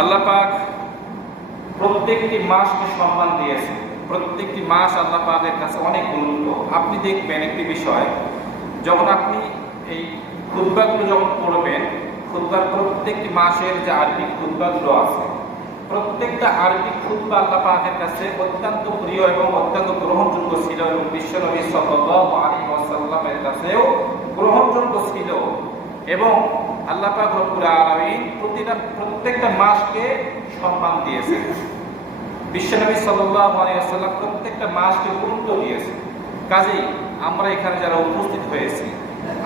আল্লাহ পাক প্রত্যেকটি মাসকে সম্মান দিয়েছে। প্রত্যেকটি মাস আল্লাহ পাকের কাছে অনেক গুরুত্ব। আপনি দেখবেন একটি বিষয়, যখন আপনি এই খুতবাগুলো যখন পড়বেন, খুতবার প্রত্যেকটি মাসের যে আরবি খুতবাগুলো আছে, প্রত্যেকটা আরবি খুতবা আল্লাহ পাকের কাছে অত্যন্ত প্রিয় এবং অত্যন্ত গ্রহণযোগ্য ছিল এবং বিশ্বনবী সাল্লাল্লাহু আলাইহি ওয়াসাল্লামের কাছেও গ্রহণযোগ্য ছিল। এবং আল্লাহ পাক রব্বুল আলামিন প্রত্যেকটা মাসকে সম্মান দিয়েছে। বিশ্বনবী সাল্লাল্লাহু আলাইহি ওয়াসাল্লাম প্রত্যেকটা মাসকে গুরুত্ব দিয়েছে। কাজেই আমরা এখানে যারা উপস্থিত হয়েছি,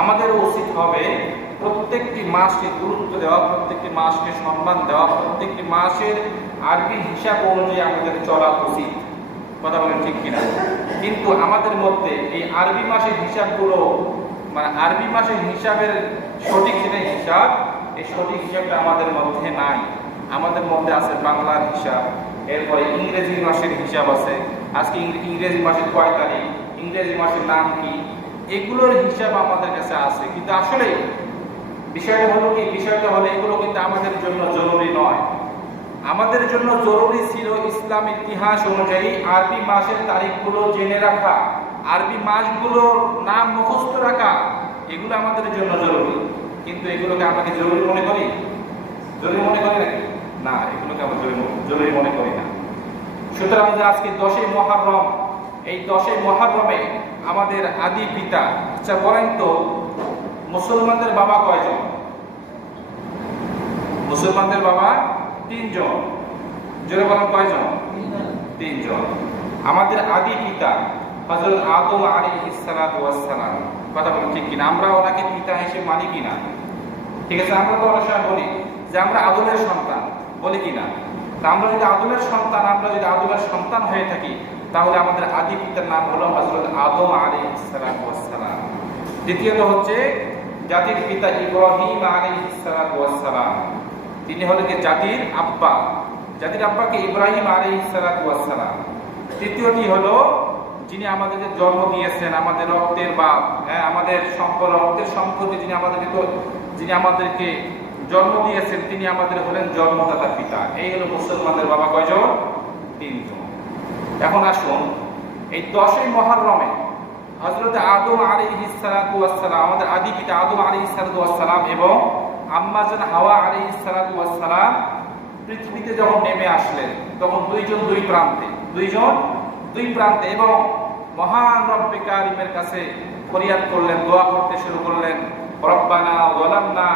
আমাদের উচিত হবে প্রত্যেকটি মাসকে গুরুত্ব দেওয়া, প্রত্যেকটি মাসকে সম্মান দেওয়া, প্রত্যেকটি মাসের আরবি হিসাব অনুযায়ী আমাদের চলা উচিত। কথা বলেন ঠিক কিনা? কিন্তু আমাদের মধ্যে এই আরবি মাসের হিসাবগুলো, মানে আরবি মাসের হিসাবের সঠিক যেটা হিসাব, এই সঠিক হিসাবটা আমাদের মধ্যে নাই। আমাদের মধ্যে আছে বাংলার হিসাব, এরপরে ইংরেজি মাসের হিসাব আছে, আজকে ইংরেজি মাসের কয় তারিখ, ইংরেজি মাসের নাম কি, এগুলোর হিসাব আমাদের কাছে আছে। কিন্তু আসলে বিষয়টা হলো এগুলো কিন্তু আমাদের জন্য জরুরি নয়। আমাদের জন্য জরুরি ছিল ইসলাম ইতিহাস অনুযায়ী আরবি মাসের তারিখগুলো জেনে রাখা, আরবি মাসগুলোর নাম মুখস্থ রাখা, এগুলো আমাদের জন্য জরুরি। কিন্তু এগুলোকে আমরা কি জরুরি মনে করি? জরুরি মনে করি নাকি? না, এগুলোকে আমরা জরুরি মনে করি না। সুতরাং যে আজকে 10ই মুহররম, এই 10ই মুহররমে আমাদের আদি পিতা, আচ্ছা বলেন তো, মুসলমানদের বাবা কয়জন? মুসলমানদের বাবা 3 জন। জোরে বলেন কয়জন? 3 জন। আমাদের আদি পিতা হযরত আদম আলাইহিস সালাতু ওয়াস সালাম। কথা বলেন ঠিক কিনা? আমরা ওনাকে পিতা হিসেবে মানি কিনা? ঠিক আছে, আমরা তো অনেক সময় বলি যে আমরা আদমের সন্তান, বলি কিনা? তা আমরা যদি আদমের সন্তান হয়ে থাকি, তাহলে আমাদের আদি পিতার নাম হলো হযরত আদম আলাইহিস সালাতু ওয়াস সালাম। দ্বিতীয়ত হচ্ছে জাতির পিতা ইব্রাহিম আলাইহিস সালাতু ওয়াস সালাম। তিনি হলেন কি জাতির আব্বা। জাতির আব্বাকে ইব্রাহিম আলাইহিস সালাতু ওয়াস সালাম। তৃতীয়টি হলো যিনি আমাদেরকে জন্ম দিয়েছেন, আমাদের রক্তের বাপ, হ্যাঁ, আমাদের রক্তের সম্পর্কে যিনি আমাদেরকে জন্ম দিয়েছেন, তিনি আমাদের হলেন জন্মদাতা পিতা। এই হলো মুসলমানদের বাবা কয়জন? 3 জন। এখন আসুন, এই 10ই মুহররমে হযরত আদম আলাইহিস সালাতু ওয়াস সালাম, আমাদের আদি পিতা আদম আলাইহিস সালাতু ওয়াস সালাম এবং আম্মা জান হাওয়া আলাইহিস সালাতু ওয়াস সালাম পৃথিবীতে যখন নেমে আসলেন, তখন দুইজন দুই প্রান্তে এবং মহান রব্বে কারিমের কাছে ফরিয়াদ করলেন, দোয়া করতে শুরু করলেন। রব্বানা যালামনা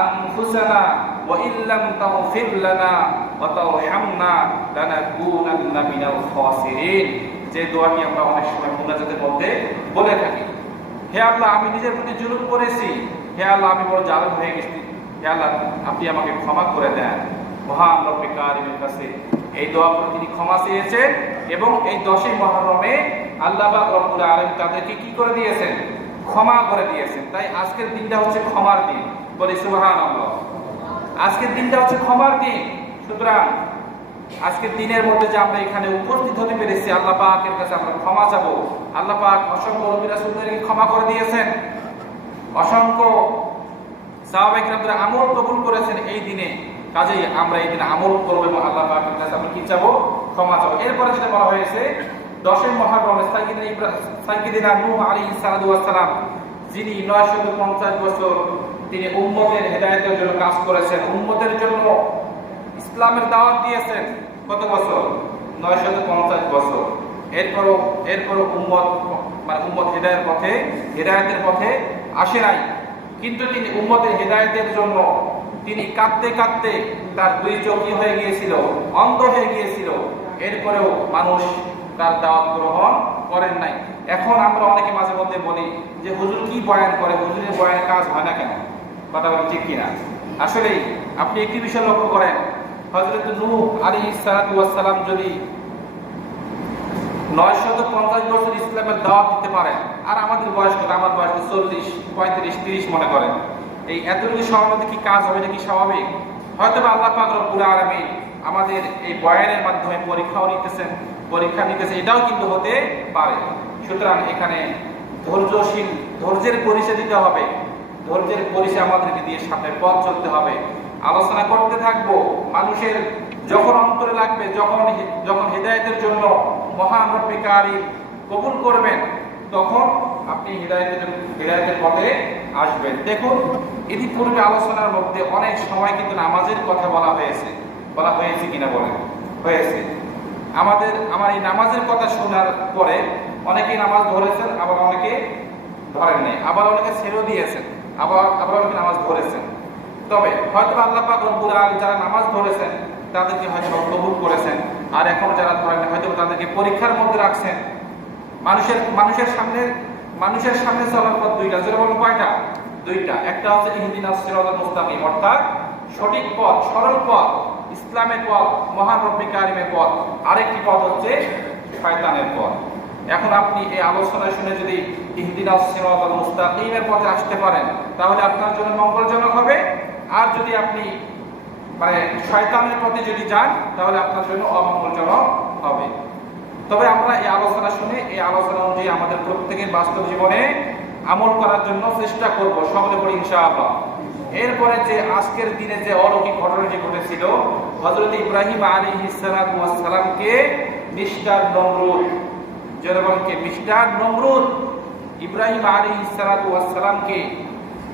আনফুসানা ওয়া ইল্লাম তাগফির লানা ওয়া তারহামনা লানাকুনান্না মিনাল খাসিরিন। যে দোয়াটি আমরা অনেক সময় মুনাজাতের মধ্যে বলে থাকি, হে আল্লাহ, আমি নিজের প্রতি জুলুম করেছি, হে আল্লাহ, আমি বড় জালেম হয়ে গেছি, হে আল্লাহ, আপনি আমাকে ক্ষমা করে দেন। মহান রব্বে কারিমের কাছে এই দোয়া করে তিনি ক্ষমা চেয়েছেন এবং এই 10ই মুহররমে আল্লাহ পাক রব্বুল আলামিন তাদেরকে কি করে দিয়েছেন? ক্ষমা করে দিয়েছেন। তাই আজকের দিনটা হচ্ছে ক্ষমার দিন। বলি সুবহানাল্লাহ। আজকের দিনটা হচ্ছে ক্ষমার দিন। সুতরাং আজকের দিনের মধ্যে যে আমরা এখানে উপস্থিত হতে পেরেছি, আল্লাহ পাকের কাছে আমরা ক্ষমা চাবো। আল্লাহ পাক অসংখ্য নবী রাসূলদেরকে ক্ষমা করে দিয়েছেন, অসংখ্য সাহাবায়ে কিরামদের আমল কবুল করেছেন এই দিনে। কাজেই আমরা এই দিনে আমল করবো এবং আল্লাহ পাকের কাছে আমরা কি চাবো? ক্ষমা চাবো। এরপরে যেটা বলা হয়েছে 10ই মুহররমে সাইয়্যিদিনা নূহ আলাইহিস সালাতু ওয়াস সালাম, যিনি 950 বছর তিনি উম্মতের হেদায়েতের জন্য কাজ করেছেন, উম্মতের জন্য ইসলামের দাওয়াত দিয়েছেন। কত বছর? 950 বছর। এরপরও উম্মত হেদায়েতের পথে আসে নাই। কিন্তু তিনি উম্মতের হেদায়েতের জন্য তিনি কাঁদতে কাঁদতে তার 2 চোখ হয়ে গিয়েছিল, অন্ধ হয়ে গিয়েছিল। এরপরেও মানুষ তার দাওয়াত গ্রহণ করেন নাই। এখন আমরা অনেকে মাঝে মধ্যে বলি যে হুজুর কি বয়ান করে, হুজুরের বয়ানের কাজ হয় না কেন? কথা বলেন ঠিক কিনা? আসলে আপনি একটি বিষয় লক্ষ্য করেন, হযরত নূহ আলাইহিস সালাতু ওয়াস সালাম যদি 950 বছর ইসলামের দাওয়াত দিতে পারেন, আর আমাদের বয়স কত? আমার বয়স 40, 35, 30 মনে করেন। এই এতটুকু সময়ের মধ্যে কি কাজ হবে? এটা কি স্বাভাবিক? হয়তো বা আল্লাহ পাক রব্বুল আলামিন আমাদের এই বয়ানের মাধ্যমে পরীক্ষা নিতেছে, এটাও কিন্তু হতে পারে। সুতরাং এখানে ধৈর্যের পরিচয় দিতে হবে, ধৈর্যের পরিচয় আমাদেরকে দিয়ে সামনের পথ চলতে হবে। আলোচনা করতে থাকবো। মানুষের যখন অন্তরে লাগবে, যখন হিদায়াতের জন্য মহান রব্বুল কারীম কবুল করবেন, তখন আপনি হিদায়াতের পথে আসবেন। দেখুন, ইতিপূর্বে আলোচনার মধ্যে অনেক সময় কিন্তু নামাজের কথা বলা হয়েছে কিনা বলেন? হয়েছে। আমার এই নামাজের কথা শোনার পরে অনেকেই নামাজ ধরেছেন, আবার অনেকে ধরেন নাই, আবার অনেকে ছেড়েও দিয়েছেন, আবার অনেকে নামাজ ধরেছেন। তবে হয়তো আল্লাহ পাক রব্বুল আলামিন যারা নামাজ ধরেছেন তাদেরকে হয়তো কবুল করেছেন, আর এখন যারা ধরেন হয়তো তাদেরকে পরীক্ষার মধ্যে রাখছেন। মানুষের সামনে চলার পথ দুইটা, যেটা বলেন কয়টা? দুইটা। একটা হচ্ছে ইহদিনাস সিরাতাল মুস্তাকিম, অর্থাৎ সঠিক পথ, সরল পথ, ইসলামের পথ, মহান রব্বুল কারীমের পথ। আরেকটি পথ হচ্ছে শয়তানের পথ। এখন আপনি এই আলোচনা শুনে যদি ইহদিনাস সিরাতাল মুস্তাকিমের পথে আসতে পারেন, তাহলে আপনার জন্য মঙ্গলজনক হবে। আর যদি আপনি শয়তানের পথে যদি যান, তাহলে আপনার জন্য অমঙ্গলজনক হবে। তবে আমরা এই আলোচনা শুনে এই আলোচনা অনুযায়ী আমাদের প্রত্যেকের বাস্তব জীবনে আমল করার জন্য চেষ্টা করব, সকলে পড়ি ইনশাআল্লাহ। এরপরে যে আজকের দিনে যে অলৌকিক ঘটনাটি ঘটেছিল, হযরত ইব্রাহিম আলাইহিস সালামকে মিস্টার নমরুদ, জনগণকে মিস্টার নমরুদ ইব্রাহিম আলাইহিস সালামকে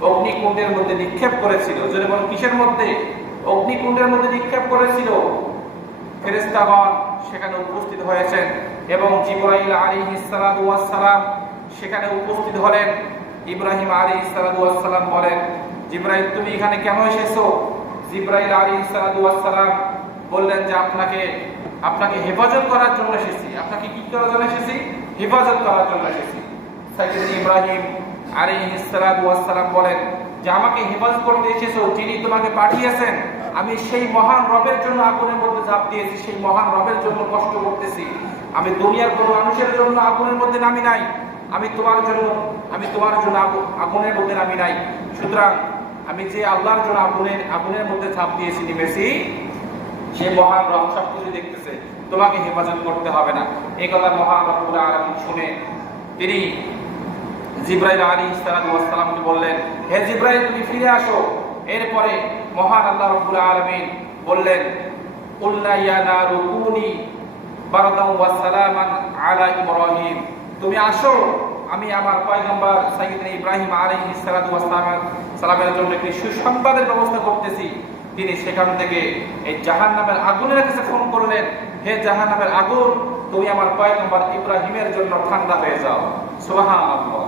অগ্নিকুণ্ডের মধ্যে নিক্ষেপ করেছিল। জনগণ কিসের মধ্যে? অগ্নিকুণ্ডের মধ্যে নিক্ষেপ করেছিল। ফেরেশতাগণ সেখানে উপস্থিত হয়েছেন এবং জিবরাইল আলাইহিস সালাম সেখানে উপস্থিত হলেন। ইব্রাহিম আলাইহিস সালাম বলেন, জিবরাইল তুমি এখানে কেন এসেছো? জিবরাইল আলাইহিস সালাম বললেন যে আপনাকে হেফাজত করার জন্য এসেছি। আপনাকে কি করার জন্য এসেছি? হেফাজত করার জন্য এসেছি। সাইয়েদ ইব্রাহিম আলাইহিস সালাম বলেন যে আমাকে হেফাজত করতে এসেছো, যিনি তোমাকে পাঠিয়েছেন, আমি সেই মহান রবের জন্য আগুনের মধ্যে ঝাঁপ দিয়েছি, সেই মহান রবের জন্য কষ্ট করতেছি। আমি দুনিয়ার কোনো মানুষের জন্য আগুনের মধ্যে নামি নাই, আমি তোমার জন্য আগুনের মধ্যে নামি নাই। সুতরাং আমি যে আল্লাহর জন্য আগুনের মধ্যে ঝাঁপ দিয়েছি, নেমেছি, সেই মহান রব সবকিছু দেখতেছে, তোমাকে হেফাজত করতে হবে না। এই কথা মহান রব্বুল আলামিন শুনে তিনি জিবরাইল আলাইহিস সালামকে বললেন, হে জিবরাইল তুমি ফিরে আসো। এরপরে মহান আল্লাহ রাব্বুল আলামিন বললেন, কুলনা ইয়া নারু কুনি বারদান ওয়া সালামান আলা ইব্রাহিম, তুমি আসো, আমি আমার পয়গম্বর সাইয়্যিদনা ইব্রাহিম আলাইহিস সালামের জন্য একটি সুসংবাদের ব্যবস্থা করতেছি। তিনি সেখান থেকে এই জাহান্নামের আগুনের কাছে ফোন করলেন, হে জাহান্নামের আগুন, তুমি আমার পয়গম্বর ইব্রাহিমের জন্য ঠান্ডা হয়ে যাও। সুবহানাল্লাহ।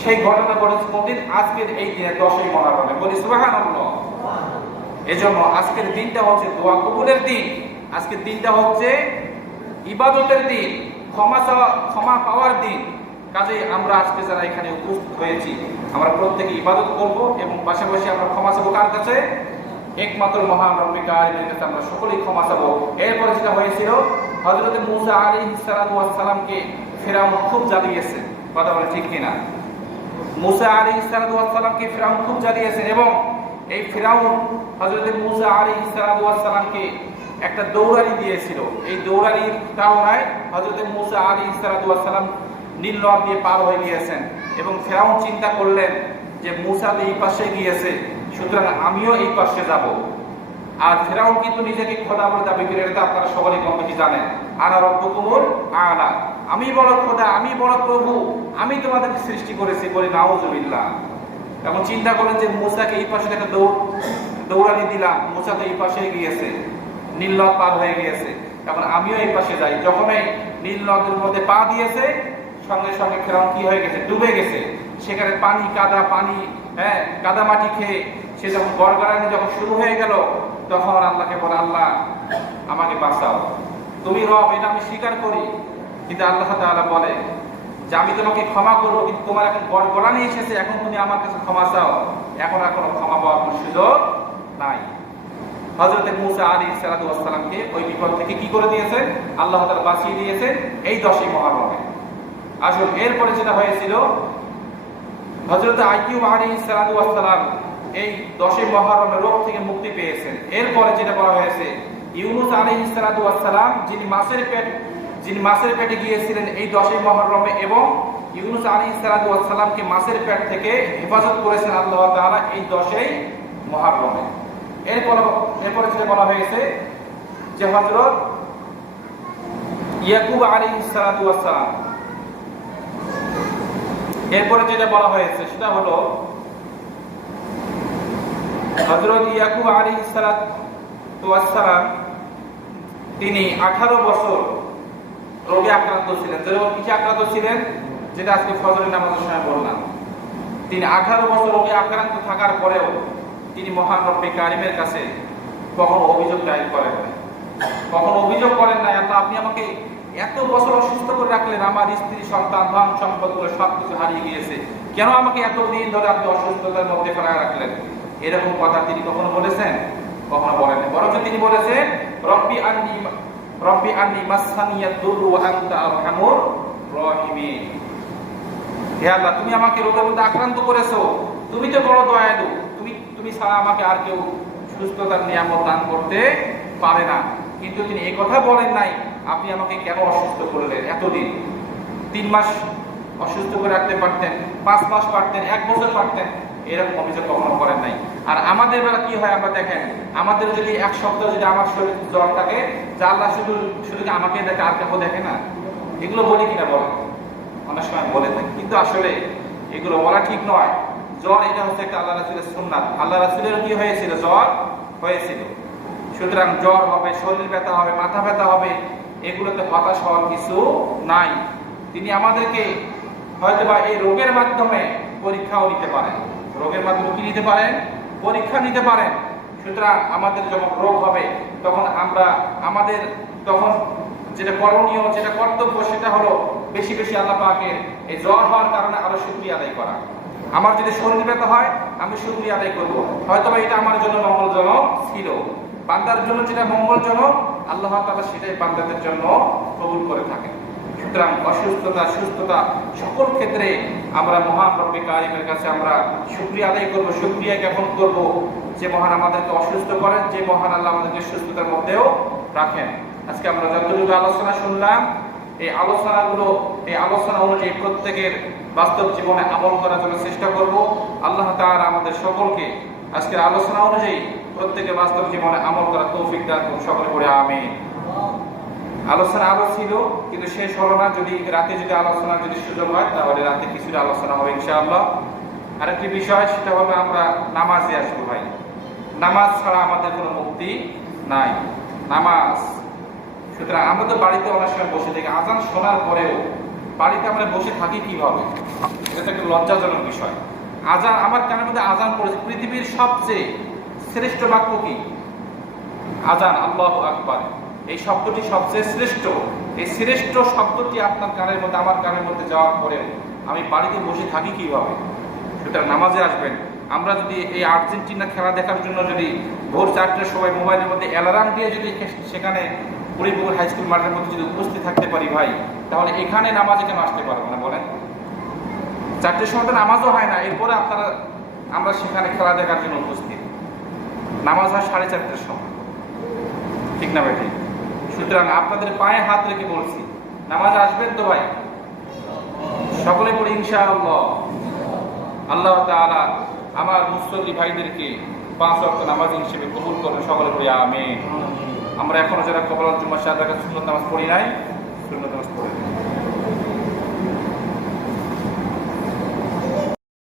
সেই ঘটনা ঘটেছে কোনদিন? আজকের এই দিনে 10ই মুহররমে। বলি সুবহানাল্লাহ। এজন্য আজকের দিনটা হচ্ছে দোয়া কবুলের দিন, আজকের দিনটা হচ্ছে ইবাদতের দিন, ক্ষমা পাওয়ার দিন। কাজেই আমরা আজকে যারা এখানে উপস্থিত হয়েছি, আমরা প্রত্যেকে ইবাদত করব এবং পাশাপাশি আমরা ক্ষমা চাবো কার কাছে? একমাত্র মহান রব্বুল কারীমের কাছে আমরা সকলেই ক্ষমা চাবো। এরপরে যেটা হয়েছিল, হযরত মূসা আলাইহিস সালামকে ফিরআউন খুব জ্বালিয়েছে। কথা বলে ঠিক কিনা? মূসা আলাইহিস সালামকে ফিরআউন খুব জ্বালিয়েছেন এবং এই ফিরআউন হযরত মূসা আলাইহিস সালামকে একটা দৌড়ানি দিয়েছিল। এই দৌড়ানির কারণে হযরত মূসা আলাইহিস সালাম নীল নদ দিয়ে পার হয়ে গিয়েছেন এবং ফিরআউন চিন্তা করলেন যে মূসা তো এই পাশে গিয়েছে, সুতরাং আমিও এই পাশে যাব। আর ফিরআউন কিন্তু নিজেকে খোদা বলে দাবি করে, এটা আপনারা সকলেই কম বেশি জানেন। আনা রব্বুকুমুল আ'লা, আমি বড় খোদা, আমি বড় প্রভু, আমি তোমাদেরকে সৃষ্টি করেছি। বলি নাউযুবিল্লাহ। এখন চিন্তা করেন যে মূসাকে এই পাশে একটা দৌড়ানি দিলাম, মূসা তো এই পাশে গিয়েছে, নীল নদ পার হয়ে গিয়েছে, এখন আমিও এই পাশে যাই। যখন এই নীল নদের মধ্যে পা দিয়েছে, সঙ্গে সঙ্গে ফিরআউন কি হয়ে গেছে? ডুবে গেছে। সেখানে কাদা মাটি খেয়ে সে যখন গড়গড়ানি যখন শুরু হয়ে গেল, তখন আল্লাহকে বলে, আল্লাহ আমাকে বাঁচাও, তুমি রব, এটা আমি স্বীকার করি। কিন্তু আল্লাহ তাআলা বলে যে আমি তোমাকে ক্ষমা করবো, কিন্তু তোমার এখন গড়গড়ানি এসেছে, এখন তুমি আমার কাছে ক্ষমা চাও, এখন আর কোনো ক্ষমা পাওয়ার কোনো সুযোগ নাই। হযরত মূসা আলাইহিস সালামকে ওই বিপদ থেকে কি করে দিয়েছেন? আল্লাহ তাআলা বাঁচিয়ে দিয়েছেন এই 10ই মুহররমে। আসলে এরপরে যেটা হয়েছিল, হযরত আইয়ুব আলাইহিস সালাম এই 10ই মুহররমে রোগ থেকে মুক্তি পেয়েছেন। এরপরে যেটা বলা হয়েছে, ইউনূস আলাইহিস সালাম যিনি মাছের পেটে গিয়েছিলেন এই 10ই মুহররমে, এবং ইউনূস আলাইহিস সালামকে মাছের পেট থেকে হেফাজত করেছেন আল্লাহ তাআলা এই 10ই মুহররমে। এরপরে যেটা বলা হয়েছে যে হযরত ইয়াকুব আলাইহিস সালাতু ওয়াস সালাম, এরপরে যেটা বলা হয়েছে সেটা হলো হযরত ইয়াকুব আলাইহিস সালাতু ওয়াস সালাম তিনি 18 বছর রোগে আক্রান্ত ছিলেন। যেরকম কিসে আক্রান্ত ছিলেন, যেটা আজকে ফজরের নামাজের সময় বললাম। তিনি 18 বছর রোগে আক্রান্ত থাকার পরেও তিনি মহান রব্বে কারিমের কাছে কখনো অভিযোগ দায়ের করেন না, কখনো অভিযোগ করেন না, আল্লাহ আপনি আমাকে এত বছর অসুস্থ করে রাখলেন, আমার স্ত্রী সন্তান ধন সম্পদগুলো সবকিছু হারিয়ে গিয়েছে, কেন আমাকে এত দিন ধরে আপনি অসুস্থতার মধ্যে ফেলা রাখলেন? এরকম কথা তিনি কখনো বলেছেন? কখনো বলেন। বরঞ্চ তিনি বলেছেন রব্বি আন্নি মাসসানিয়াদ দুররু ওয়া আনতা আরহামুর রাহিমিন। হে আল্লাহ, তুমি আমাকে রোগের মধ্যে আক্রান্ত করেছো, তুমি তো বড় দয়ালু, তুমি ছাড়া আমাকে আর কেউ সুস্থতার নিয়ামত দান করতে পারে না। কিন্তু তিনি এই কথা বলেন নাই আপনি আমাকে কেন অসুস্থ করলেন এতদিন। 3 মাস অসুস্থ করে রাখতে পারতেন, 5 মাস পারতেন, 1 বছর পারতেন, এরকম অভিযোগ কখনো করেন নাই। আর আমাদের বেলা কি হয়, আমরা দেখেন আমাদের যদি 1 সপ্তাহ যদি আমার শরীর জ্বর থাকে, যে আল্লাহ শুধু আমাকে দেখে আর কেউ দেখে না, এগুলো বলি কিনা বলেন? অনেক সময় বলে থাকি, কিন্তু আসলে এগুলো বলা ঠিক নয়। জ্বর এটা হচ্ছে একটা আল্লাহ রাসূলের সুন্নাত। আল্লাহ রাসূলের কি হয়েছিল? জ্বর হয়েছিল। সুতরাং জ্বর হবে, শরীর ব্যথা হবে, মাথা ব্যথা হবে, এগুলোতে হতাশ হওয়ার কিছু নাই। তিনি আমাদেরকে হয়তোবা এই রোগের মাধ্যমে পরীক্ষাও নিতে পারেন। রোগের মাধ্যমে কি নিতে পারেন? পরীক্ষা নিতে পারেন। সুতরাং আমাদের যখন রোগ হবে তখন আমাদের যেটা করণীয়, যেটা কর্তব্য, সেটা হলো বেশি বেশি আল্লাহ পাকের এই জ্বর হওয়ার কারণে আরো শুকরিয়া আদায় করা। আমার যদি শরীর ব্যথা হয় আমি শুকরিয়া আদায় করব, হয়তোবা এটা আমার জন্য মঙ্গলজনক ছিল। বান্দার জন্য যেটা মঙ্গলজনক আল্লাহ তাআলা সেটাই বান্দাদের জন্য কবুল করে থাকেন। সুতরাং অসুস্থতা, সুস্থতা সকল ক্ষেত্রে আমরা মহান রব্বে কারিমের কাছে আমরা শুকরিয়া আদায় করব, শুকরিয়া জ্ঞাপন করব যে মহান আমাদেরকে অসুস্থ করেন, যে মহান আল্লাহ আমাদেরকে সুস্থতার মধ্যেও রাখেন। আজকে আমরা যতটুকু আলোচনা শুনলাম, এই আলোচনা অনুযায়ী প্রত্যেকের বাস্তব জীবনে আমল করার জন্য চেষ্টা করব। আল্লাহ তাআলা আমাদের সকলকে আজকের আলোচনা অনুযায়ী প্রত্যেকের বাস্তব জীবনে আমল করার তৌফিক দান করুন। সকলে পড়ে আমিন। আলোচনা আরো ছিল কিন্তু শেষ হলো না। যদি রাতে আলোচনা সুযোগ হয় তাহলে রাতে কিছুটা আলোচনা হবে ইনশাআল্লাহ। আরেকটি বিষয় সেটা হলো আমরা নামাজে আসবো ভাই। নামাজ ছাড়া আমাদের কোনো মুক্তি নাই, নামাজ। সুতরাং আমরা তো বাড়িতে অনেক সময় বসে থাকি, আজান শোনার পরেও বাড়িতে আমরা বসে থাকি কিভাবে? এটা একটা লজ্জাজনক বিষয়। আজান আমার কানের মধ্যে আজান পড়েছে, পৃথিবীর সবচেয়ে শ্রেষ্ঠ বাক্য কি? আজান, আল্লাহু আকবার। এই শব্দটি সবচেয়ে শ্রেষ্ঠ। এই শ্রেষ্ঠ শব্দটি আপনার কানের মধ্যে, আমার কানের মধ্যে যাওয়ার পরেও আমি বাড়িতে বসে থাকি কিভাবে? সুতরাং নামাজে আসবেন। আমরা যদি এই আর্জেন্টিনা খেলা দেখার জন্য যদি ভোর 4টার সময় মোবাইলের মধ্যে অ্যালার্ম দিয়ে যদি সেখানে বুড়িপুকুর হাই স্কুল মাঠের মধ্যে যদি উপস্থিত থাকতে পারি ভাই, তাহলে এখানে নামাজে কেন আসতে পারবো না বলেন? 4টার সময় তো নামাজও হয় না, এরপরে আমরা সেখানে খেলা দেখার জন্য উপস্থিত। নামাজ হয় 4:30টার সময়, ঠিক না ভাই? ঠিক। সুতরাং আপনাদের পায়ে হাত রেখে বলছি, নামাজে আসবেন তো ভাই? সকলে পড়ি ইনশাআল্লাহ। আল্লাহ তাআলা আমার মুসল্লি ভাইদেরকে 5 ওয়াক্ত নামাজ হিসেবে কবুল করবেন। সকলে পড়ি আমিন। আমরা এখনো যারা কবুল জুমা সাদা সুন্নাত নামাজ পড়ি নাই, সুন্নাত নামাজ পড়ি।